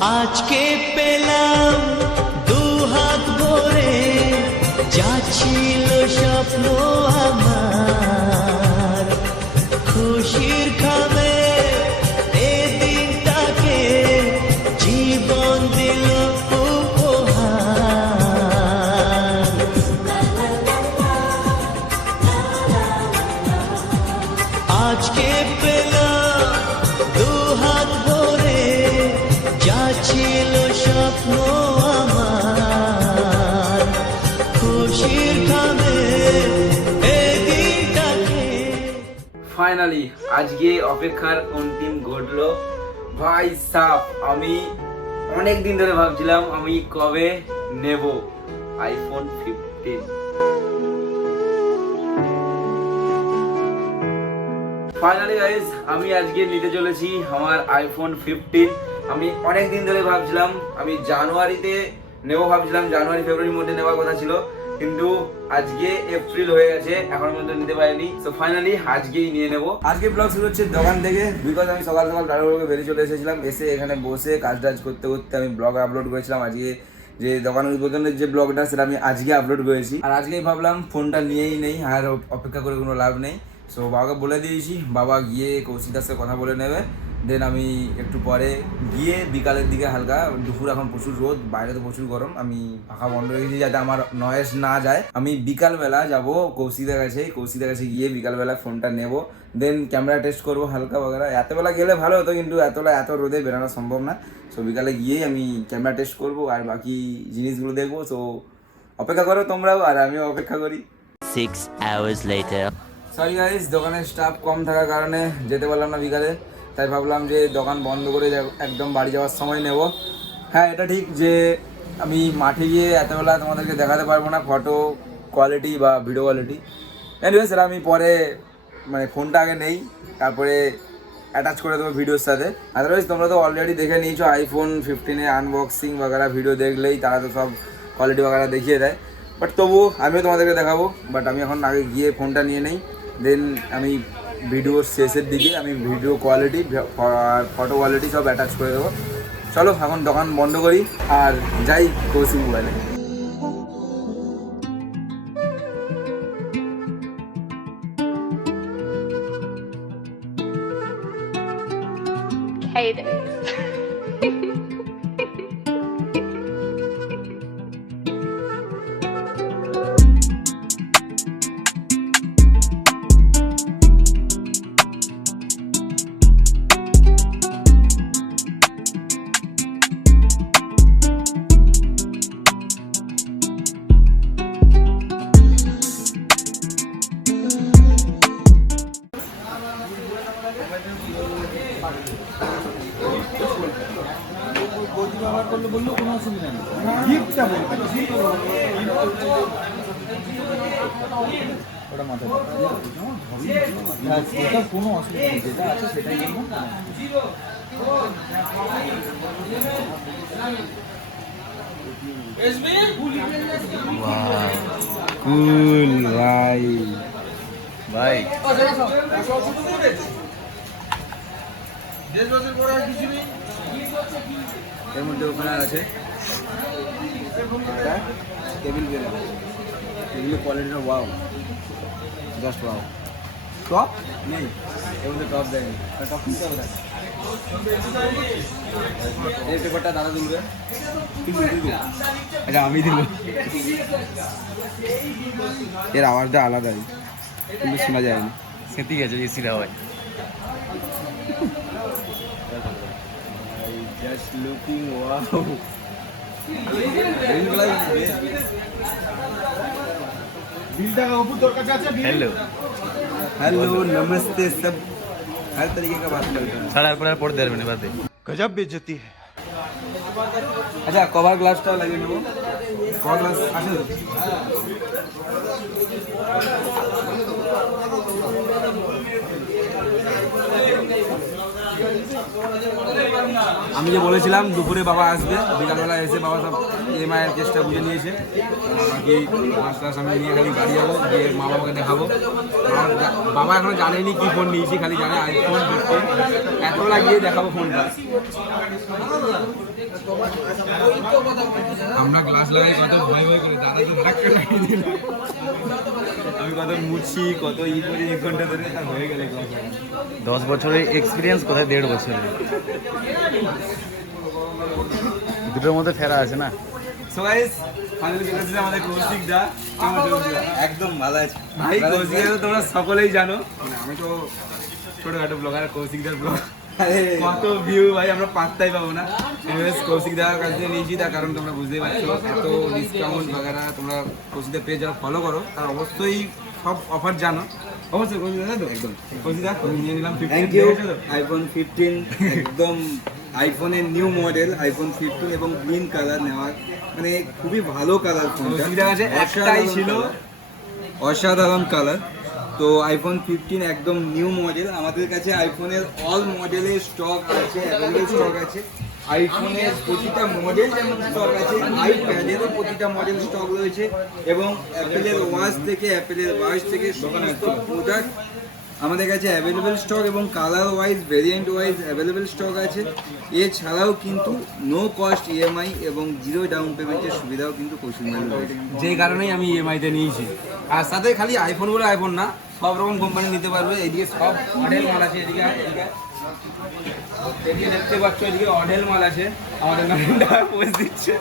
আজকে পেলাম দু হাত ভরে, যা ছিল স্বপ্ন আমার, খুশির খাবে এ দিনটাকে জীবন দিল উপহার। আজকে পেলাম দু হাত ভরে, যা ছিল স্বপ্ন আমার, খুশির খাবে এ দিনটাকে। ফাইনালি আজকে অপেক্ষার অন্তিম ঘটলো। ভাই সাহ, আমি অনেক দিন ধরে ভাবছিলাম আমি কবে নেব আইফোন 15। ফাইনালি গাইস, আমি আজকে নিতে চলেছি আমার আইফোন 15। আমি অনেক দিন ধরে ভাবছিলাম আমি জানুয়ারিতে নেব, ভাবছিলাম জানুয়ারি ফেব্রুয়ারির মধ্যে নেওয়ার কথা ছিল, কিন্তু আজকে এপ্রিল হয়ে গেছে, এখন পর্যন্ত নিতে পারিনি। সো ফাইনালি আজকেই নিয়ে নেব। আজকে ব্লগ শুরু হচ্ছে দোকান থেকে, বিকজ আমি সকাল সকাল তাড়াহুড়ো বেরিয়ে চলে এসেছিলাম। এসে এখানে বসে কাজ টাজ করতে করতে আমি ব্লগ আপলোড করেছিলাম। আজকে যে দোকানের উদ্বোধনের যে ব্লগটা সেটা আমি আজকে আপলোড করেছি, আর আজকেই ভাবলাম ফোনটা নিয়েই নেই, আর অপেক্ষা করে কোনো লাভ নেই। সো বাবাকে বলে দিয়েছি, বাবা গিয়ে কৌশিকদার সাথে কথা বলে নেবে। দেন আমি একটু পরে গিয়ে বিকালের দিকে হালকা, দুপুর এখন প্রচুর রোদ, বাইরে তো প্রচুর গরম, আমি পাখা বন্ধ রেখেছি যাতে আমার নয়েজ না যায়। আমি বিকালবেলা যাবো কৌশিকদার কাছে গিয়ে বিকালবেলা ফোনটা নেব। দেন ক্যামেরা টেস্ট করবো হালকা বাগেরা। এতবেলা গেলে ভালো হতো, কিন্তু এত রোদে বেরোনো সম্ভব না। সো বিকালে গিয়েই আমি ক্যামেরা টেস্ট করবো আর বাকি জিনিসগুলো দেখবো। সো অপেক্ষা করো তোমরাও, আর আমিও অপেক্ষা করি। 6 hours later. সরি গাইস, দোকানের স্টাফ কম থাকার কারণে যেতে পারলাম না বিকালে, তাই ভাবলাম যে দোকান বন্ধ করে একদম বাড়ি যাওয়ার সময় নেব। হ্যাঁ, এটা ঠিক যে আমি মাঠে গিয়ে এতবেলা তোমাদেরকে দেখাতে পারবো না ফটো কোয়ালিটি বা ভিডিও কোয়ালিটি। এনিওয়েজ, সেটা আমি পরে, মানে ফোনটা আগে নেই, তারপরে অ্যাটাচ করে দেবো ভিডিওর সাথে। আদারওয়াইজ তোমরা তো অলরেডি দেখে নিয়েছো আইফোন 15-এর আনবক্সিং বাগারা ভিডিও দেখলেই তারা তো সব কোয়ালিটি বাগারা দেখিয়ে দেয়। বাট তবুও আমিও তোমাদেরকে দেখাবো। বাট আমি এখন আগে গিয়ে ফোনটা নিয়ে নেই, দেন আমি ভিডিওর শেষের দিকে আমি ভিডিও কোয়ালিটি আর ফটো কোয়ালিটি সব অ্যাটাচ করে দেবো। চলো এখন দোকান বন্ধ করি আর যাই কৌশিক মোবাইলে। Hate it. বললো কোনো অসুবিধা নেই, গিফটটা বলবে ওটা মাথায় এটা কোনো অসুবিধা নেই, যেটা আছে সেটাই কুল ভাই ভাই। এর মধ্যে ওপেনার আছে, টেবিল বেলা, এগুলো কোয়ালিটিটা ওয়াও, জাস্ট ওয়াও। টপ নেই এর মধ্যে, টপ দেয়নি, টপ কিনতে হবে। এই পেপারটা দাদা তুলবে, আচ্ছা আমি দিল। এর আওয়াজটা আলাদাই, কিন্তু শোনা যায়নি। সেটি গেছে এসির হাওয়ায়। Just looking wow. Hello hello नमस्ते सब, हर तरीके का बात करते हैं। सारा पढ़ दे रहे बात गजब बेइज्जती है। अच्छा कवर ग्लासটা লাগিয়ে নেব, কভার গ্লাস আছে তো? আমি যে বলেছিলাম দুপুরে বাবা আসবে, বিকালবেলা এসে বাবা সব EMI এর কেসটা বুঝে নিয়েছে। বাকি মাস টাস আমি নিয়ে খালি গাড়ি যাবো, গিয়ে মা বাবাকে দেখাবো। বাবা এখনো জানেনি কি ফোন নিয়েছি, খালি জানে আইফোন 15। এতবেলা গিয়ে দেখাবো ফোনটা। আমরা গ্লাস লাগাই কত ভয় ভয় করে দাদা তো ধাক্কা লাগিয়ে দিল। আমি কত মুছি কত ই করি 1 ঘন্টা ধরে তা হয়ে গেল 10 বছরের এক্সপিরিয়েন্স কোথায় 1.5 বছরের, দুটোর মধ্যে ফেরা আছে না। সো গাইস ফাইনালি চলে এসেছে আমাদের কৌশিক দা। কেমন চলছে? একদম ভালো আছে ভাই কৌশিক দা তোমরা সকলেই জানো, মানে আমি তো ছোটখাটো ব্লগার, কৌশিক দার ব্লগ কত ভিউ ভাই আমরা পাত্তাই পাবো না। এনিওয়েজ কৌশিক দার কাছ থেকে নিয়েছি, তার কারণ তোমরা বুঝতেই পারছো, এত ডিসকাউন্ট বাগেরা তোমরা কৌশিক দা পেজ যারা ফলো করো তার অবশ্যই সব অফার জানো। অবশ্যই কৌশিক দা তো একদম কৌশিক দা তুমি নিয়ে নিলাম 15। Thank you. আইফোন 15 একদম আইফোনের নিউ মডেল আইফোন 15 এবং গ্রিন কালার নেওয়ার, মানে খুবই ভালো কালার ফোনটা, কৌশিক দার কাছে একটাই ছিল, অসাধারণ কালার। তো আইফোন 15 একদম নিউ মডেল, আমাদের কাছে আইফোনের অল মডেলের স্টক আছে, অ্যাভেলেবল স্টক আছে। আইফোনের প্রতিটা মডেল যেমন স্টক আছে, আইপ্যাডেরও প্রতিটা মডেল স্টক রয়েছে, এবং অ্যাপেলের ওয়াচ থেকে অ্যাপেলের ওয়াচ থেকে সমস্ত প্রোডাক্ট আমাদের কাছে অ্যাভেলেবেল স্টক, এবং colour wise variant wise available stock আছে। এছাড়াও কিন্তু নো কস্ট ইএমআই এবং জিরো ডাউন পেমেন্টের সুবিধাও কিন্তু কৌশিক মাইল রয়েছে। যেই কারণেই আমি ইএমআইতে নিয়েছি। আর সাথে খালি আইফোন বলে আইফোন না, সব রকম কোম্পানি নিতে পারবে। এদিকে সব মডেল মাল আছে, এদিকে এদিকে দেখতে পাচ্ছ, এদিকে অডেল মাল আছে, আমাদের নামটা পোস্ট দিচ্ছে।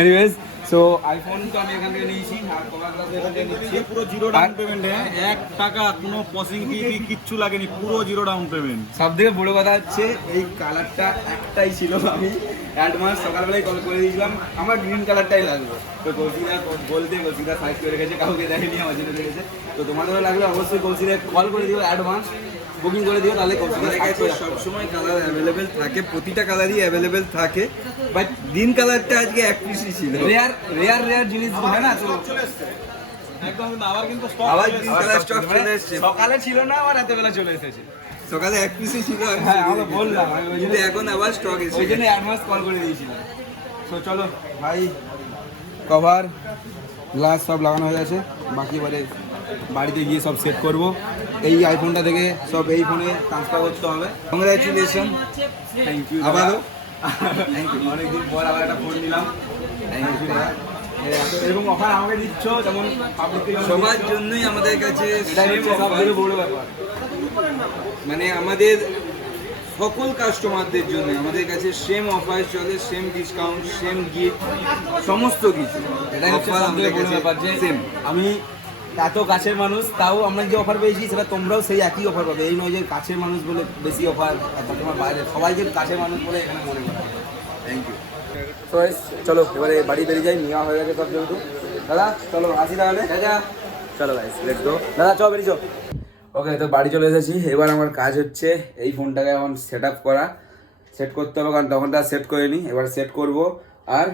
এনিওয়েজ সো আইফোন তো আমি এখান থেকে নিয়েছি, আর কভার গ্লাস এখান থেকে নিচ্ছি পুরো জিরো ডাউন পেমেন্ট, 1 টাকা কোনো প্রসেসিং ফি কিচ্ছু লাগেনি, পুরো জিরো ডাউন পেমেন্ট। সব থেকে বড় কথা হচ্ছে এই কালারটা একটাই ছিল, আমি অ্যাডভান্স সকালবেলায় কল করে দিয়েছিলাম আমার গ্রিন কালারটাই লাগবে। তো কৌশিকদা বলতে কৌশিকদা সাইজ করে রেখেছে, কাউকে দেয়নি, আমার জন্য রেখেছে। তো তোমাদেরও লাগলে অবশ্যই কৌশিকদা কল করে দিও, অ্যাডভান্স বুকিং করে দিও, তাহলে আমাদের কৌশিকদা কাছে সবসময় কালার অ্যাভেলেবেল থাকে, প্রতিটা কালারই অ্যাভেলেবেল থাকে, বাট গ্রিন কালারটা আজকে এক পিসই ছিল। রেয়ার জিনিস হয় না, তো একদম আবার কিন্তু stock আবার চলে গ্রিন এসেছে। কালার স্টক চলে এসেছে, সকালে ছিল না, আবার রাতেবেলা চলে এসেছে। সকালে এক পিসই ছিল, হ্যাঁ আমরা বললাম, আমি ওই কিন্তু জন্য এখন আবার স্টক ওই এসেছে। জন্য অ্যাডভান্স কল করে দিয়েছিলাম। তো চলো ভাই, কভার গ্লাস সব লাগানো হয়ে গেছে, বাকি এবারে বাড়িতে গিয়ে সব সেট করব। এই আইফোনটা থেকে সব এই ফোনে ট্রান্সফার করতে হবে। কংগ্রাচুলেশন, থ্যাংক ইউ আবারও থ্যাংক ইউ, অনেকদিন পর আবার একটা ফোন নিলাম। থ্যাংক ইউ এরকম অফার আমাকে দিচ্ছ, যেমন পাবলিক থেকে সবার জন্যই আমাদের কাছে এটাই same হচ্ছে সব offer, থেকে বড় ব্যাপার। মানে আমাদের সকল কাস্টমারদের জন্য আমাদের কাছে সেম অফার চলে, সেম ডিসকাউন্ট, সেম গিফট, সমস্ত কিছু এটাই হচ্ছে অফার সব থেকে আমাদের বড় কাছে ব্যাপার যে সেম। আমি এত কাছের মানুষ, তাও আমরা যে অফার পেয়েছি সেটা তোমরাও সেই একই অফার পাবে। এই নয় যে কাছের মানুষ বলে বেশি অফার, তোমার বাইরে সবাইকে কাছের মানুষ বলে এখানে মনে করা। Thank you. তো চলো এবারে বাড়ি বেরিয়ে যাই, নেওয়া হয়ে গেছে সব যেহেতু। দাদা চলো আসি তাহলে, দাদা চলো গাইস লেটস গো, দাদা চলো বেরিয়ে চো। ওকে তো বাড়ি চলে এসেছি, এবার আমার কাজ হচ্ছে এই ফোনটাকে এখন সেট আপ করা, সেট করতে হবে, কারণ তখন তো আর সেট করিনি, এবার সেট করব। আর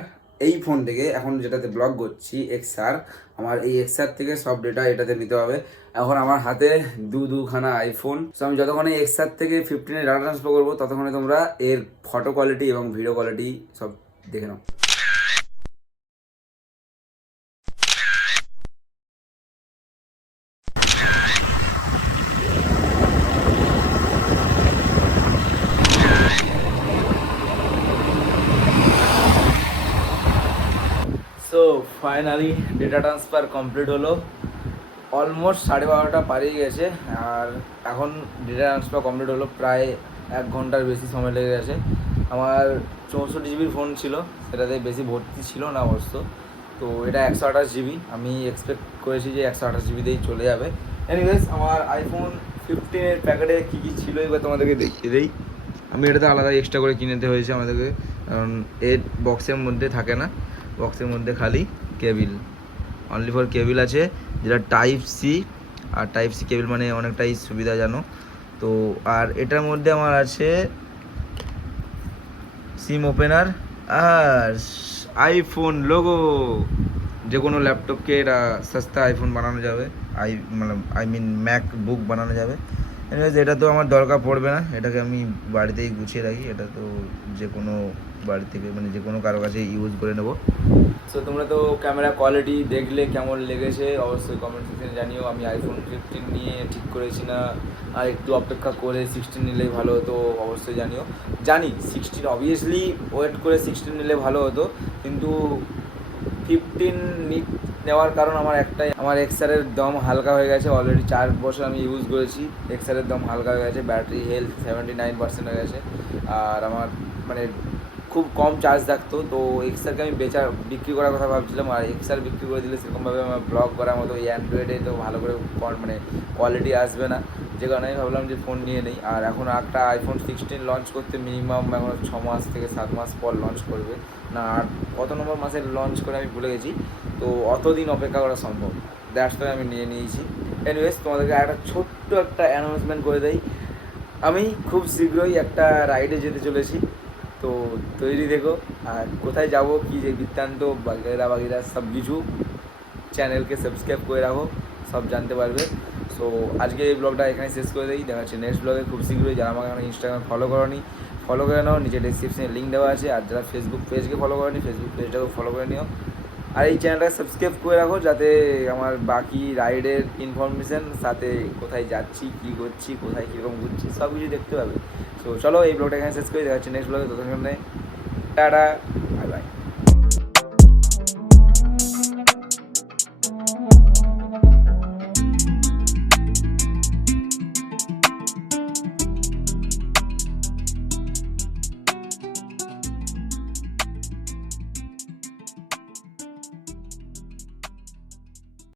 এই ফোন থেকে এখন যেটাতে ব্লগ করছি XR, আমার এই XR থেকে সব ডেটা এটাতে নিতে হবে। এখন আমার হাতে দুখানা আইফোন, সো আমি যতক্ষণে XR থেকে 15 ডাটা ট্রান্সফার করবো ততক্ষণে তোমরা এর ফটো কোয়ালিটি এবং ভিডিও কোয়ালিটি সব দেখে নাও। So finally data transfer complete হলো, অলমোস্ট 12:30 পারিয়ে গেছে। আর এখন ডেটা ট্রান্সফার কমপ্লিট হলো, প্রায় 1 ঘন্টার বেশি সময় লেগে গেছে। আমার 64 জিবির ফোন ছিল, সেটাতে বেশি ভর্তি ছিল না অবশ্য, তো এটা 128 জিবি, আমি এক্সপেক্ট করেছি যে 128 জিবিতেই চলে যাবে। এনিওয়েজ আমার আইফোন 15 এর প্যাকেটে কী কী ছিল এবার তোমাদেরকে দেখিয়ে দিই। আমি এটাতে আলাদা এক্সট্রা করে কিনতে হয়েছে আমাদেরকে, কারণ এর বক্সের মধ্যে থাকে না, বক্সের মধ্যে খালি কেবিল, অনলি ফর কেবিল আছে, যেটা টাইপ সি। আর টাইপ সি কেবিল মানে অনেকটাই সুবিধা জানো তো। আর এটার মধ্যে আমার আছে সিম ওপেনার আর আইফোন লোগো, যে কোনো ল্যাপটপকে এটা সস্তা আইফোন বানানো যাবে, আই মিন ম্যাক বুক বানানো যাবে। এনিওয়েজ এটা তো আমার দরকার পড়বে না, এটাকে আমি বাড়িতেই গুছিয়ে রাখি, এটা তো যে কোনো বাড়ি থেকে মানে যে কোনো কারো কাছে ইউজ করে নেবো। সো তোমরা তো ক্যামেরা কোয়ালিটি দেখলে কেমন লেগেছে অবশ্যই কমেন্ট সেকশনে জানিও। আমি আইফোন 15 নিয়ে ঠিক করেছি না, আর একটু অপেক্ষা করে 16 নিলেই ভালো হতো অবশ্যই জানিও। জানি 16 অবভিয়াসলি ওয়েট করে 16 নিলে ভালো হতো, কিন্তু 15 নেওয়ার কারণ আমার একটাই, আমার এক্সআরের দম হালকা হয়ে গেছে। অলরেডি 4 বছর আমি ইউজ করেছি, এক্সআরের দম হালকা হয়ে গেছে, ব্যাটারি হেলথ 79% হয়ে গেছে, আর আমার মানে খুব কম চার্জ থাকতো। তো এক্সআরকে আমি বিক্রি করার কথা ভাবছিলাম, আর এক্সআর বিক্রি করে দিলে সেরকমভাবে আমার ব্লগ করার মতো এই অ্যান্ড্রয়েডে তো ভালো করে মানে কোয়ালিটি আসবে না, যে কারণে আমি ভাবলাম যে ফোন নিয়ে নেই। আর এখন একটা আইফোন 16 লঞ্চ করতে মিনিমাম এখন 6 মাস থেকে 7 মাস পর লঞ্চ করবে না, আর কত নম্বর মাসে লঞ্চ করে আমি ভুলে গেছি, তো অতদিন অপেক্ষা করা সম্ভব, দ্যাটস ওয়াই আমি নিয়ে নিয়েছি। এনিওয়েজ তোমাদেরকে একটা ছোট্ট একটা অ্যানাউন্সমেন্ট করে দেই, আমি খুব শীঘ্রই একটা রাইডে যেতে চলেছি, তো তৈরি দেখো। আর কোথায় যাব কি যে বৃত্তান্ত বাগেরা সব কিছু চ্যানেলকে সাবস্ক্রাইব করে রাখো, সব জানতে পারবে। সো আজকে এই ব্লগটা এখানে শেষ করে দিই, দেখা হচ্ছে নেক্সট ব্লগে খুব শীঘ্রই। যারা আমাকে এখন ইনস্টাগ্রাম ফলো করোনি ফলো করে নাও, নিচে ডিসক্রিপশনে লিঙ্ক দেওয়া আছে। আর যারা ফেসবুক পেজকে ফলো করোনি ফেসবুক পেজটাকে ফলো করে নিও, আর এই চ্যানেলটাকে সাবস্ক্রাইব করে রাখো যাতে আমার বাকি রাইডের ইনফরমেশান, সাথে কোথায় যাচ্ছি, কী করছি, কোথায় কীরকম ঘুরছি সব কিছু দেখতে পাবে। তো চলো এই ব্লগটা এখানে শেষ করে দেখা হচ্ছে নেক্সট ব্লগে, ততক্ষণে টাটা, বাই বাই।